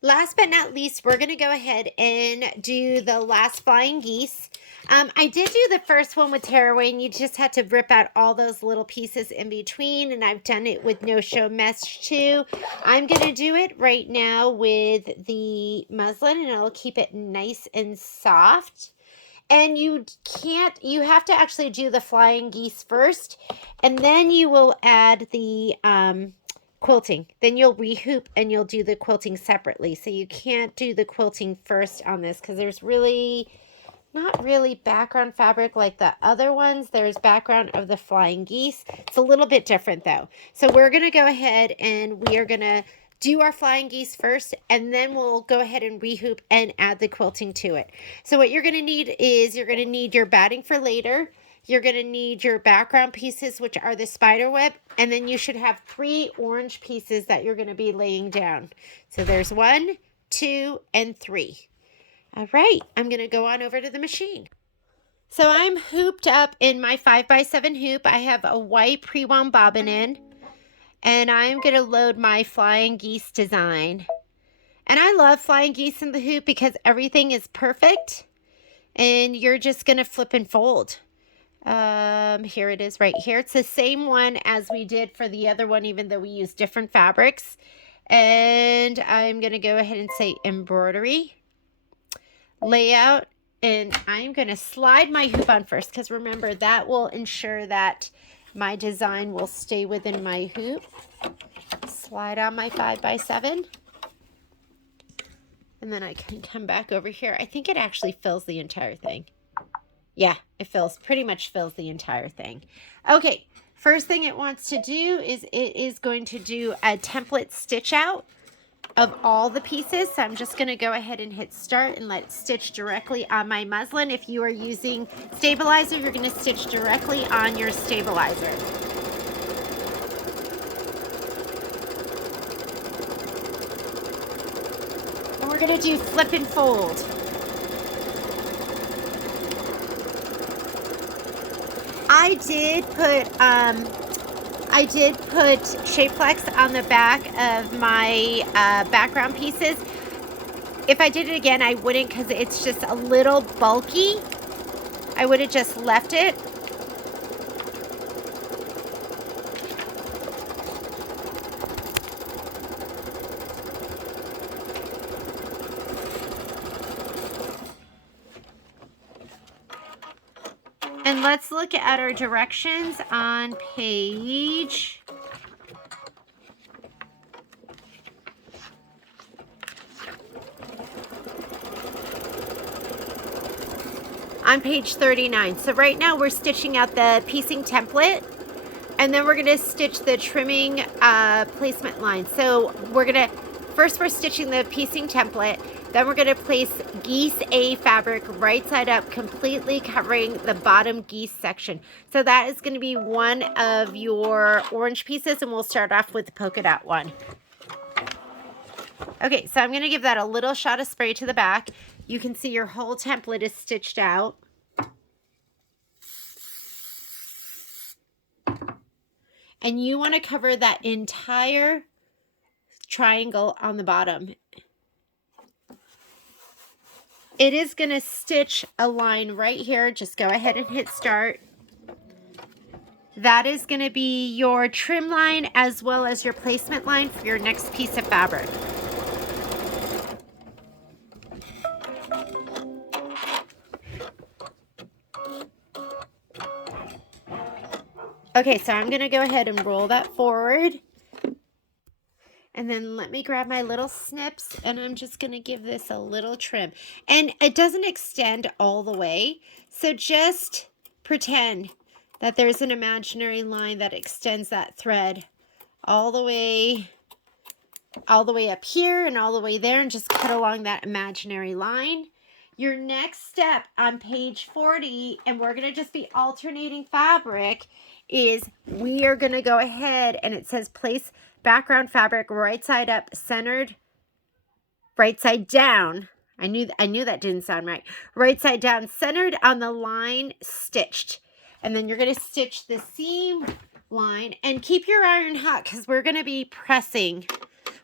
Last but not least, we're going to go ahead and do the last flying geese. I did do the first one with tearaway, and you just had to rip out all those little pieces in between, and I've done it with no-show mesh too. I'm going to do it right now with the muslin, and it'll keep it nice and soft. And you have to actually do the flying geese first, and then you will add the quilting. Then you'll rehoop and you'll do the quilting separately. So you can't do the quilting first on this because there's really not really background fabric like the other ones. There's background of the flying geese. It's a little bit different though. So we're going to go ahead and we are going to do our flying geese first, and then we'll go ahead and rehoop and add the quilting to it. So what you're going to need is you're going to need your batting for later. You're going to need your background pieces, which are the spider web, and then you should have 3 orange pieces that you're going to be laying down. So there's 1, 2, and 3. All right, I'm going to go on over to the machine. So I'm hooped up in my 5x7 hoop. I have a white pre-wound bobbin in, and I'm going to load my flying geese design. And I love flying geese in the hoop because everything is perfect, and you're just going to flip and fold. Here it is right here. It's the same one as we did for the other one, even though we use different fabrics. And I'm going to go ahead and say embroidery, layout, and I'm going to slide my hoop on first because remember that will ensure that my design will stay within my hoop. Slide on my 5x7. And then I can come back over here. I think it actually fills the entire thing. Yeah, it pretty much fills the entire thing. Okay, first thing it wants to do is it is going to do a template stitch out of all the pieces. So I'm just going to go ahead and hit start and let it stitch directly on my muslin. If you are using stabilizer, you're going to stitch directly on your stabilizer. And we're going to do flip and fold. I did put Shapeflex on the back of my background pieces. If I did it again, I wouldn't because it's just a little bulky. I would have just left it. And let's look at our directions on page on page 39. So right now we're stitching out the piecing template, and then we're going to stitch the trimming placement line. So we're stitching the piecing template. Then we're going to place Geese A fabric right side up, completely covering the bottom geese section. So that is going to be one of your orange pieces, and we'll start off with the polka dot one. Okay, so I'm going to give that a little shot of spray to the back. You can see your whole template is stitched out. And you want to cover that entire triangle on the bottom. It is going to stitch a line right here. Just go ahead and hit start. That is going to be your trim line as well as your placement line for your next piece of fabric. Okay, so I'm going to go ahead and roll that forward. And then let me grab my little snips, and I'm just going to give this a little trim. And it doesn't extend all the way, so just pretend that there's an imaginary line that extends that thread all the way up here and all the way there, and just cut along that imaginary line. Your next step on page 40, and we're going to just be alternating fabric, is we are going to go ahead, and it says place background fabric right side up, centered right side down. I knew that didn't sound right. Right side down, centered on the line, stitched. And then you're going to stitch the seam line, and keep your iron hot because we're going to be pressing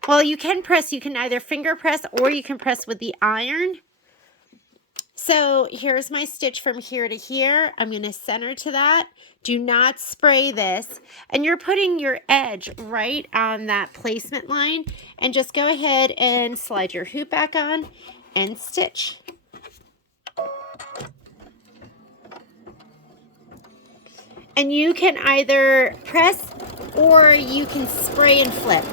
Well, you can press, you can either finger press or you can press with the iron. So here's my stitch from here to here. I'm going to center to that. Do not spray this. And you're putting your edge right on that placement line. And just go ahead and slide your hoop back on and stitch. And you can either press or you can spray and flip.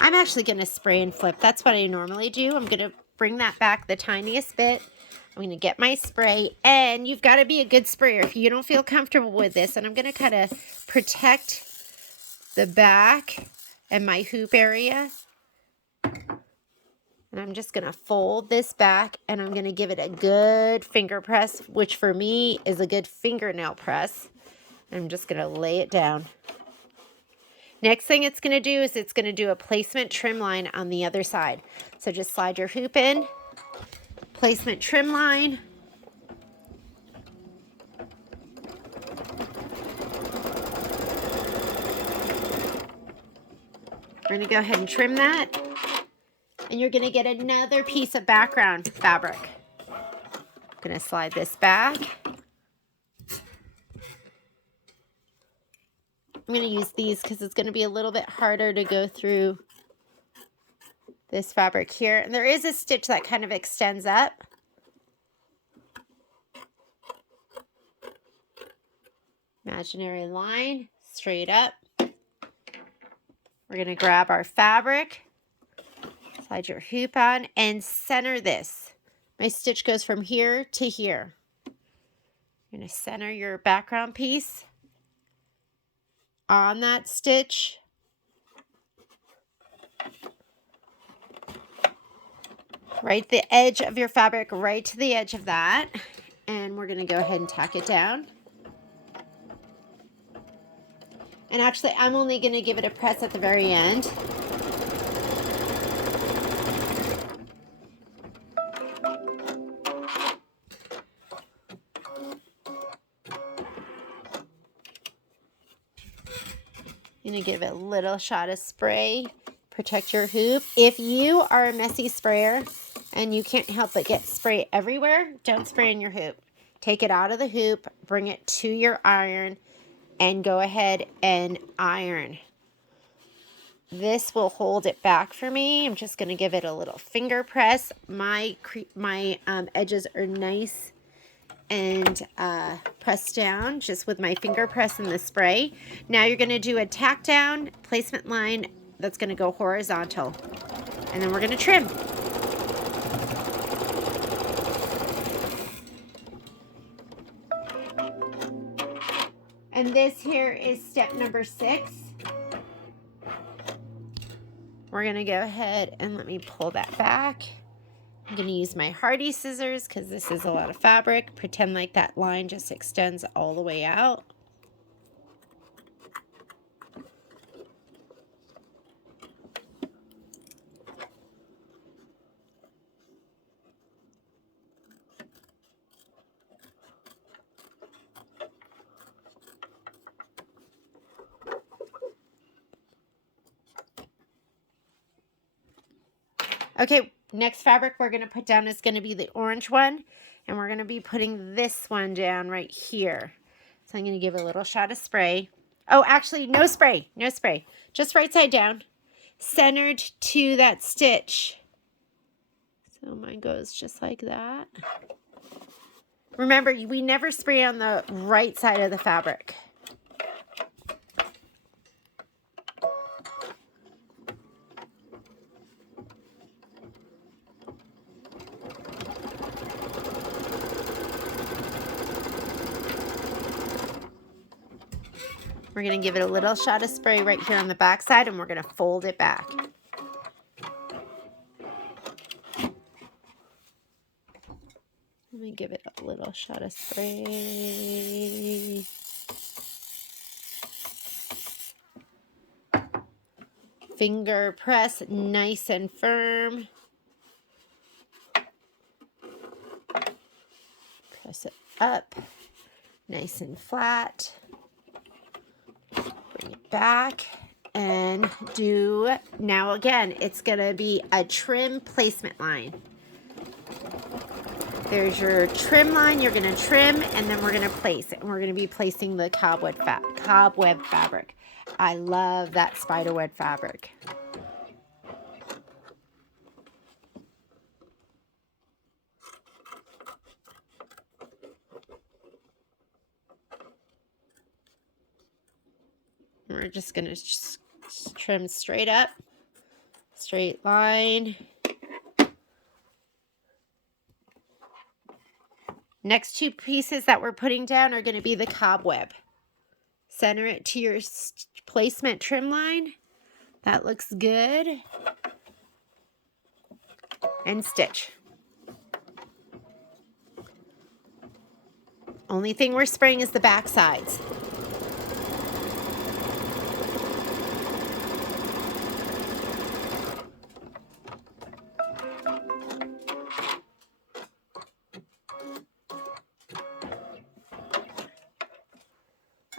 I'm actually going to spray and flip. That's what I normally do. I'm going to bring that back the tiniest bit. I'm going to get my spray, and you've got to be a good sprayer if you don't feel comfortable with this. And I'm going to kind of protect the back and my hoop area. And I'm just going to fold this back, and I'm going to give it a good finger press, which for me is a good fingernail press. I'm just going to lay it down. Next thing it's going to do is it's going to do a placement trim line on the other side. So just slide your hoop in, placement trim line. We're going to go ahead and trim that. And you're going to get another piece of background fabric. I'm going to slide this back. I'm going to use these because it's going to be a little bit harder to go through this fabric here. And there is a stitch that kind of extends up. Imaginary line, straight up. We're going to grab our fabric, slide your hoop on, and center this. My stitch goes from here to here. You're going to center your background piece on that stitch. Right the edge of your fabric, right to the edge of that. And we're going to go ahead and tack it down. And actually, I'm only going to give it a press at the very end. I'm going to give it a little shot of spray. Protect your hoop. If you are a messy sprayer and you can't help but get spray everywhere, don't spray in your hoop. Take it out of the hoop, bring it to your iron, and go ahead and iron. This will hold it back for me. I'm just going to give it a little finger press. My edges are nice and press down just with my finger press and the spray. Now you're going to do a tack down placement line that's going to go horizontal, and then we're going to trim. And this here is step number 6. We're going to go ahead and let me pull that back. I'm going to use my Hardy scissors because this is a lot of fabric. Pretend like that line just extends all the way out. Okay, next fabric we're going to put down is going to be the orange one, and we're going to be putting this one down right here. So I'm going to give it a little shot of spray. Oh, actually, no spray, no spray. Just right side down, centered to that stitch. So mine goes just like that. Remember, we never spray on the right side of the fabric. We're going to give it a little shot of spray right here on the back side, and we're going to fold it back. Let me give it a little shot of spray. Finger press nice and firm. Press it up. Nice and flat. Bring it back and do, now again, it's going to be a trim placement line. There's your trim line. You're going to trim, and then we're going to place it. And we're going to be placing the cobweb fabric. I love that spiderweb fabric. We're just going to trim straight up, straight line. Next two pieces that we're putting down are going to be the cobweb. Center it to your placement trim line. That looks good. And stitch. Only thing we're spraying is the back sides.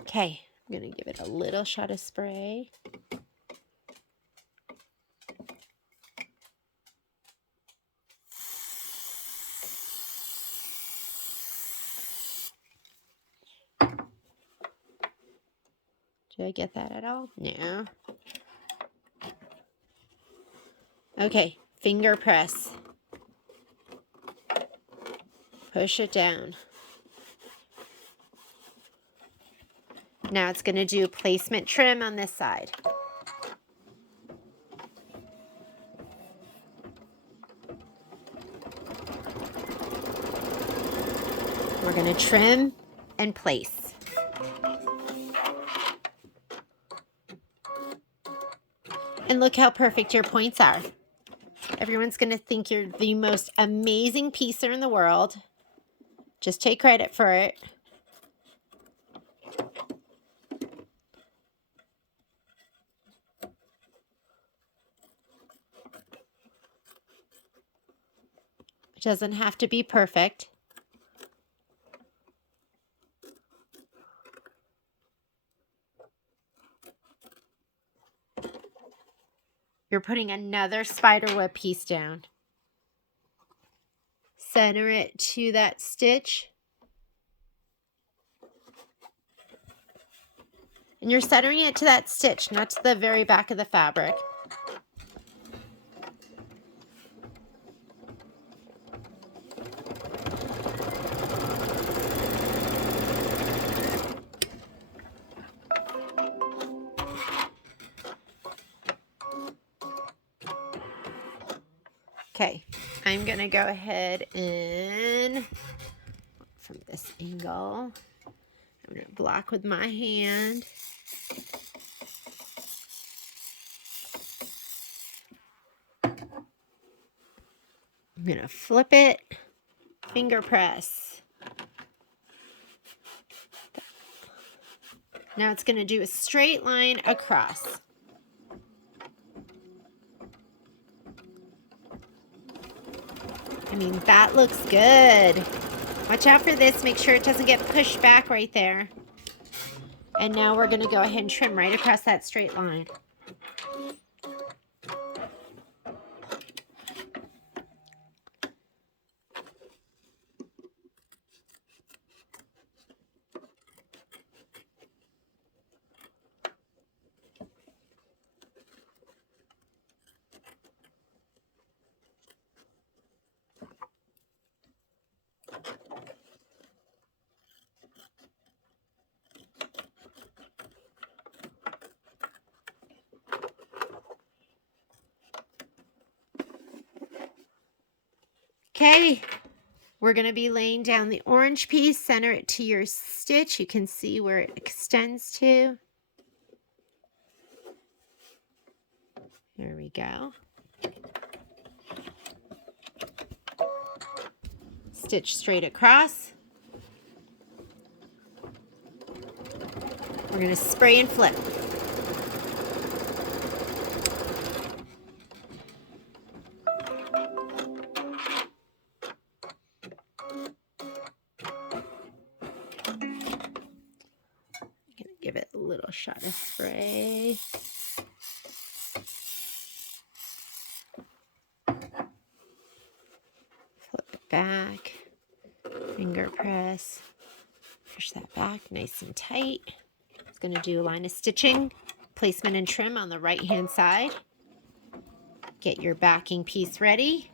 Okay, I'm going to give it a little shot of spray. Did I get that at all? No. Okay, finger press. Push it down. Now it's going to do placement trim on this side. We're going to trim and place. And look how perfect your points are. Everyone's going to think you're the most amazing piecer in the world. Just take credit for it. It doesn't have to be perfect. You're putting another spiderweb piece down. Center it to that stitch. And you're centering it to that stitch, not to the very back of the fabric. Okay, I'm going to go ahead and, from this angle, I'm going to block with my hand. I'm going to flip it, finger press. Now it's going to do a straight line across. I mean, that looks good. Watch out for this. Make sure it doesn't get pushed back right there. And now we're going to go ahead and trim right across that straight line. Okay, we're going to be laying down the orange piece. Center it to your stitch. You can see where it extends to. There we go. Stitch straight across. We're going to spray and flip. little shot of spray. Flip it back. Finger press. Push that back nice and tight. It's going to do a line of stitching, placement and trim on the right hand side. Get your backing piece ready.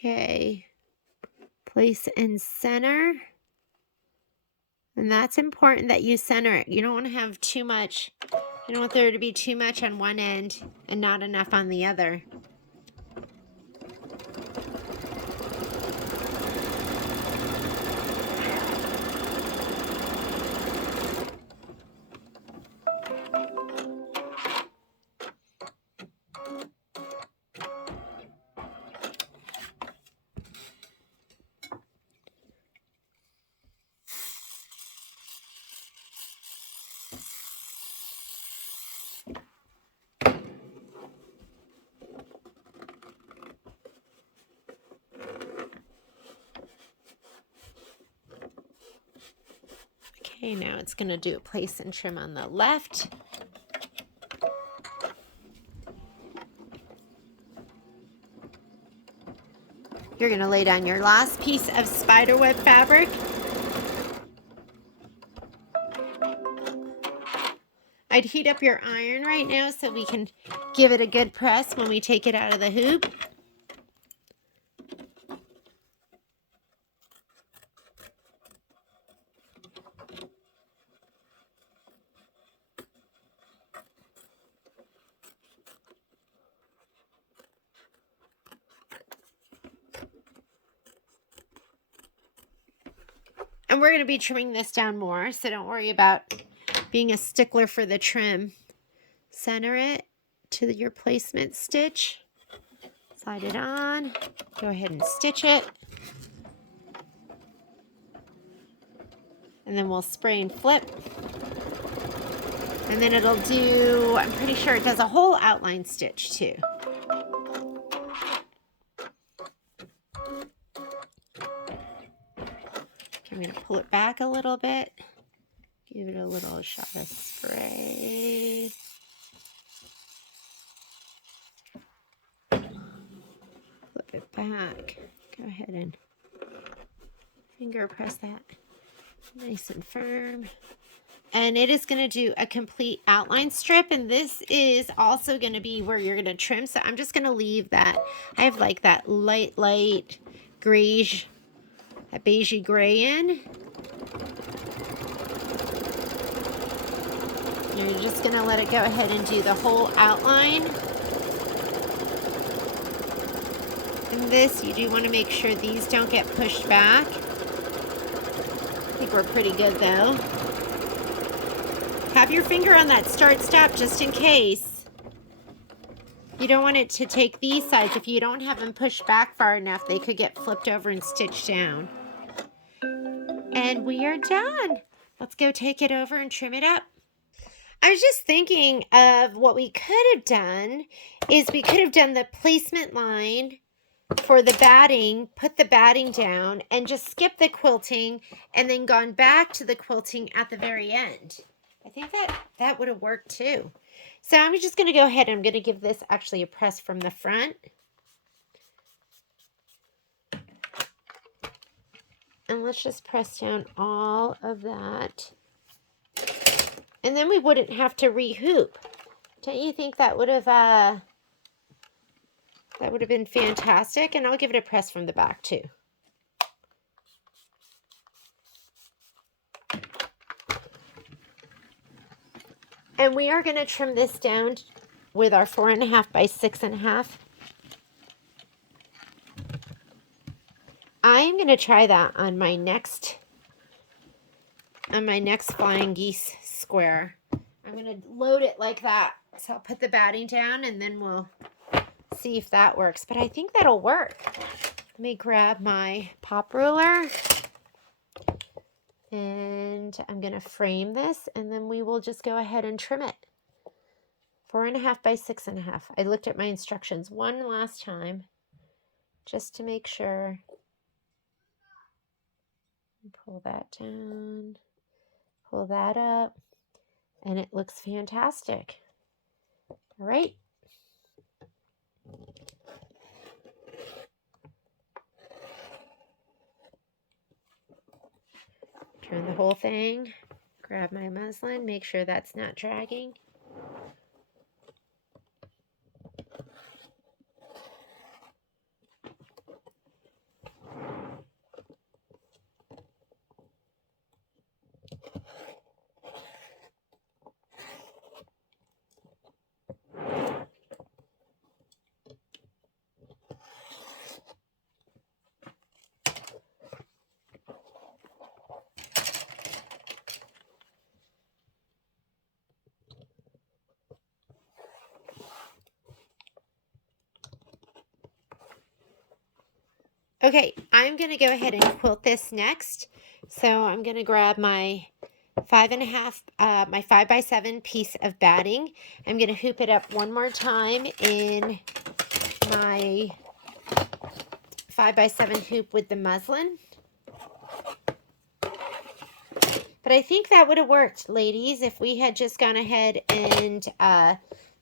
Okay, place and center. And that's important that you center it. You don't want to have too much. You don't want there to be too much on one end and not enough on the other. Okay, now it's going to do a place and trim on the left. You're going to lay down your last piece of spiderweb fabric. I'd heat up your iron right now so we can give it a good press when we take it out of the hoop. And we're going to be trimming this down more, so don't worry about being a stickler for the trim. Center it to your placement stitch. Slide it on. Go ahead and stitch it. And then we'll spray and flip. And then it'll do, I'm pretty sure it does a whole outline stitch too. I'm going to pull it back a little bit. Give it a little shot of spray. Flip it back. Go ahead and finger press that nice and firm. And it is going to do a complete outline strip. And this is also going to be where you're going to trim. So I'm just going to leave that. I have like that light grayish, that beigey gray in. You're just going to let it go ahead and do the whole outline. And this, you do want to make sure these don't get pushed back. I think we're pretty good though. Have your finger on that start stop just in case. You don't want it to take these sides. If you don't have them pushed back far enough, they could get flipped over and stitched down. And we are done. Let's go take it over and trim it up. I was just thinking of what we could have done is we could have done the placement line for the batting, put the batting down, and just skip the quilting and then gone back to the quilting at the very end. I think that would have worked too. So I'm just going to go ahead and I'm going to give this actually a press from the front. And let's just press down all of that. And then we wouldn't have to re-hoop. Don't you think that would have been fantastic? And I'll give it a press from the back too. And we are going to trim this down with our 4.5 by 6.5. I'm going to try that on my next flying geese square. I'm going to load it like that. So I'll put the batting down and then we'll see if that works. But I think that'll work. Let me grab my pop ruler. And I'm going to frame this and then we will just go ahead and trim it. 4.5 by 6.5. I looked at my instructions one last time just to make sure. Pull that down, pull that up, and it looks fantastic. All right. Turn the whole thing, grab my muslin, make sure that's not dragging. Okay, I'm going to go ahead and quilt this next. So I'm going to grab my 5.5, my 5 by 7 piece of batting. I'm going to hoop it up one more time in my 5 by 7 hoop with the muslin. But I think that would have worked, ladies, if we had just gone ahead and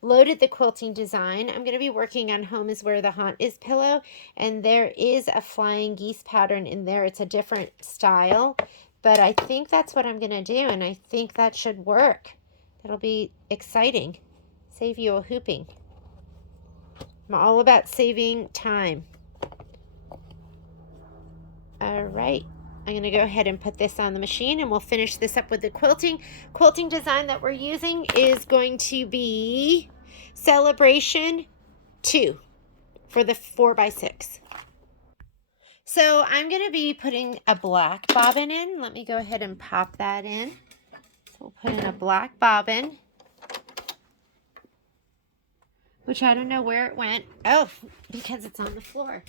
loaded the quilting design. I'm going to be working on Home is Where the Haunt Is pillow, and there is a flying geese pattern in there. It's a different style, but I think that's what I'm going to do, and I think that should work. That'll be exciting. Save you a hooping. I'm all about saving time. All right. I'm going to go ahead and put this on the machine and we'll finish this up with the quilting. Quilting design that we're using is going to be Celebration 2 for the 4 by 6. So I'm going to be putting a black bobbin in. Let me go ahead and pop that in. So we'll put in a black bobbin, which I don't know where it went. Oh, because it's on the floor.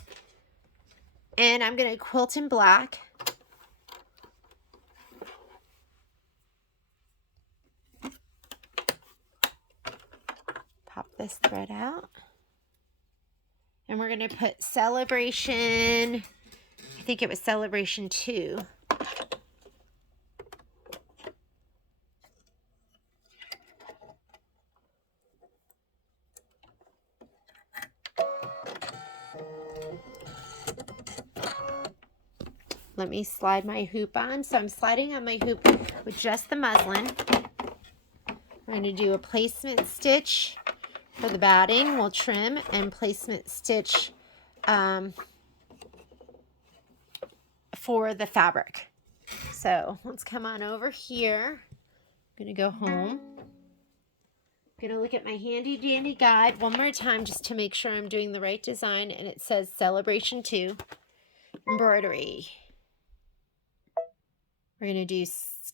And I'm going to quilt in black. Pop this thread out. And we're going to put Celebration, I think it was Celebration 2. Let me slide my hoop on. So I'm sliding on my hoop with just the muslin. I'm going to do a placement stitch for the batting. We'll trim and placement stitch for the fabric. So let's come on over here. I'm going to go home. I'm going to look at my handy dandy guide one more time just to make sure I'm doing the right design. And it says Celebration 2 Embroidery. We're going to do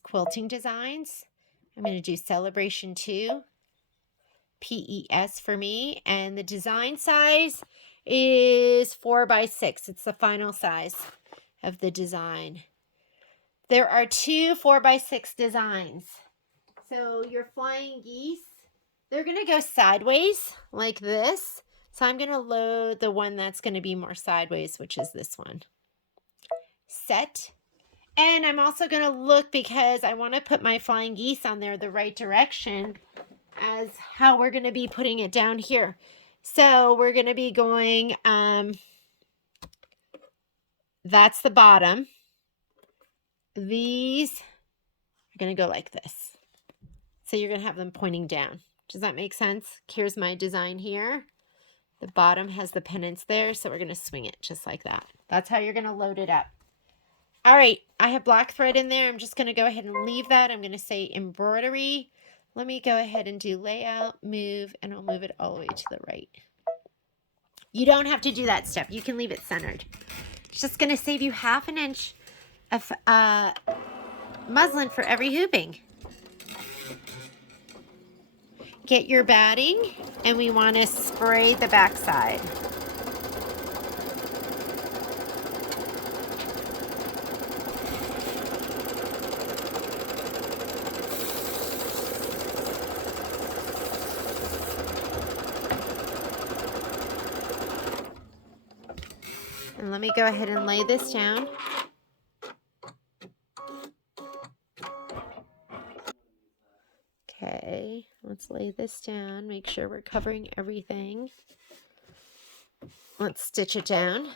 quilting designs. I'm going to do Celebration 2, PES for me, and the design size is 4 by 6. It's the final size of the design. There are 2 4 by 6 designs. So your flying geese, they're going to go sideways like this. So I'm going to load the one that's going to be more sideways, which is this one. Set. And I'm also going to look, because I want to put my flying geese on there the right direction, as how we're going to be putting it down here. So we're going to be going, that's the bottom. These are going to go like this. So you're going to have them pointing down. Does that make sense? Here's my design here. The bottom has the pennants there, so we're going to swing it just like that. That's how you're going to load it up. All right, I have black thread in there. I'm just going to go ahead and leave that. I'm going to say embroidery. Let me go ahead and do layout, move, and I'll move it all the way to the right. You don't have to do that step. You can leave it centered. It's just going to save you 1/2 inch of muslin for every hooping. Get your batting, and we want to spray the back side. And let me go ahead and lay this down. Okay, let's lay this down. Make sure we're covering everything. Let's stitch it down.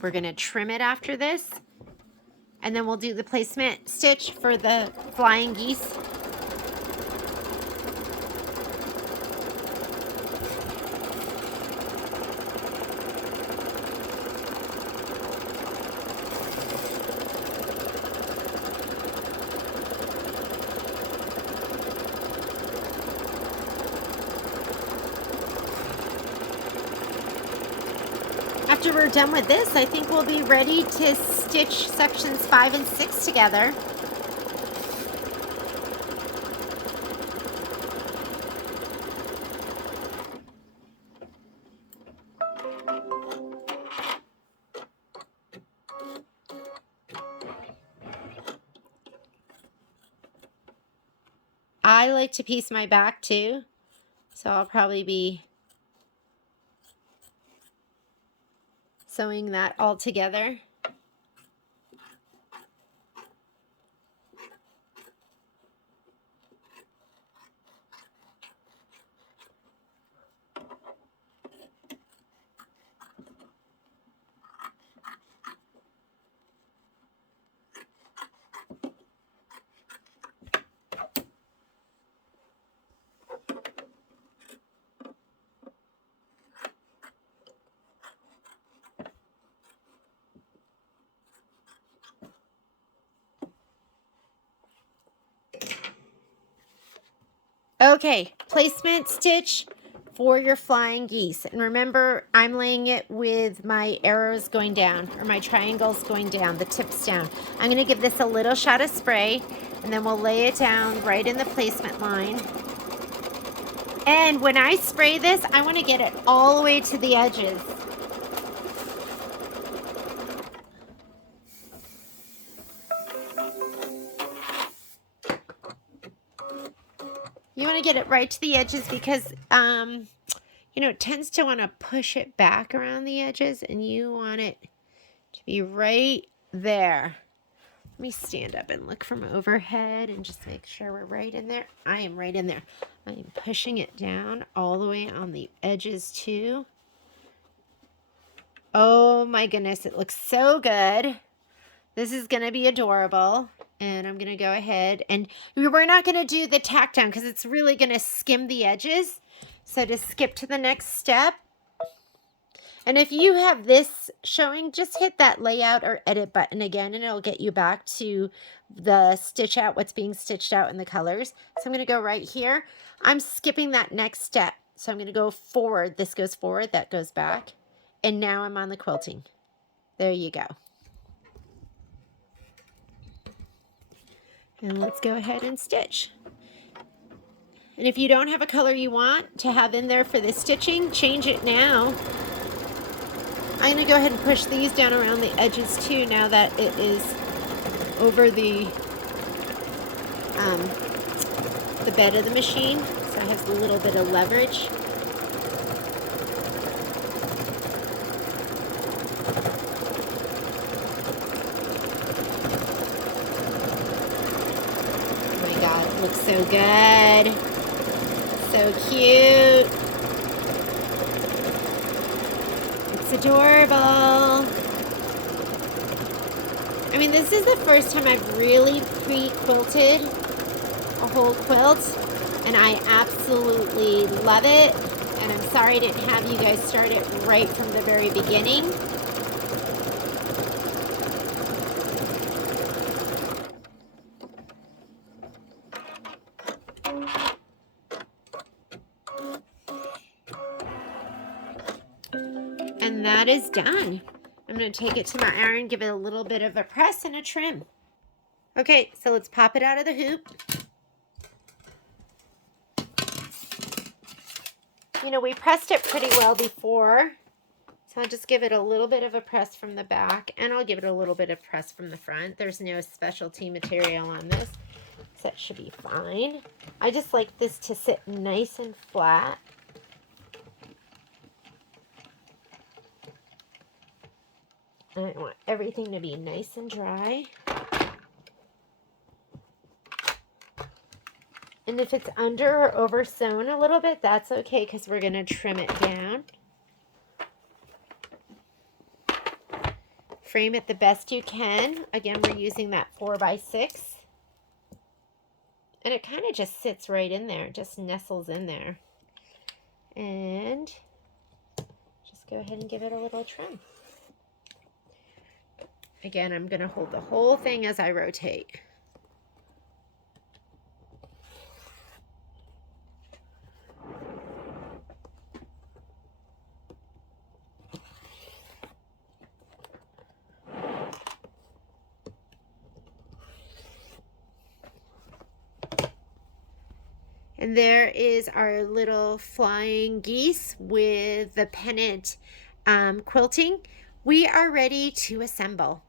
We're going to trim it after this. And then we'll do the placement stitch for the flying geese. After we're done with this, I think we'll be ready to stitch sections 5 and 6 together. I like to piece my back too, so I'll probably be sewing that all together. Okay, placement stitch for your flying geese. And remember, I'm laying it with my arrows going down, or my triangles going down, the tips down. I'm going to give this a little shot of spray, and then we'll lay it down right in the placement line. And when I spray this, I want to get it all the way to the edges. You want to get it right to the edges because, you know, it tends to want to push it back around the edges, and you want it to be right there. Let me stand up and look from overhead and just make sure we're right in there. I am right in there. I am pushing it down all the way on the edges too. Oh my goodness, it looks so good. This is going to be adorable. And I'm going to go ahead and we're not going to do the tack down because it's really going to skim the edges. So to skip to the next step. And if you have this showing, just hit that layout or edit button again and it'll get you back to the stitch out, what's being stitched out in the colors. So I'm going to go right here. I'm skipping that next step. So I'm going to go forward. This goes forward, that goes back. And now I'm on the quilting. There you go. And let's go ahead and stitch. And if you don't have a color you want to have in there for the stitching, change it now. I'm going to go ahead and push these down around the edges too now that it is over the bed of the machine. So it has a little bit of leverage. Looks so good. So cute. It's adorable. I mean, this is the first time I've really pre-quilted a whole quilt, and I absolutely love it. And I'm sorry I didn't have you guys start it right from the very beginning. And that is done. I'm going to take it to my iron, give it a little bit of a press and a trim. Okay, so let's pop it out of the hoop. You know, we pressed it pretty well before, so I'll just give it a little bit of a press from the back, and I'll give it a little bit of press from the front. There's no specialty material on this, so that should be fine. I just like this to sit nice and flat. And I want everything to be nice and dry. And if it's under or over sewn a little bit, that's okay, because we're going to trim it down. Frame it the best you can. Again, we're using that 4x6. And it kind of just sits right in there. It just nestles in there. And just go ahead and give it a little trim. Again, I'm going to hold the whole thing as I rotate. And there is our little flying geese with the pennant quilting. We are ready to assemble.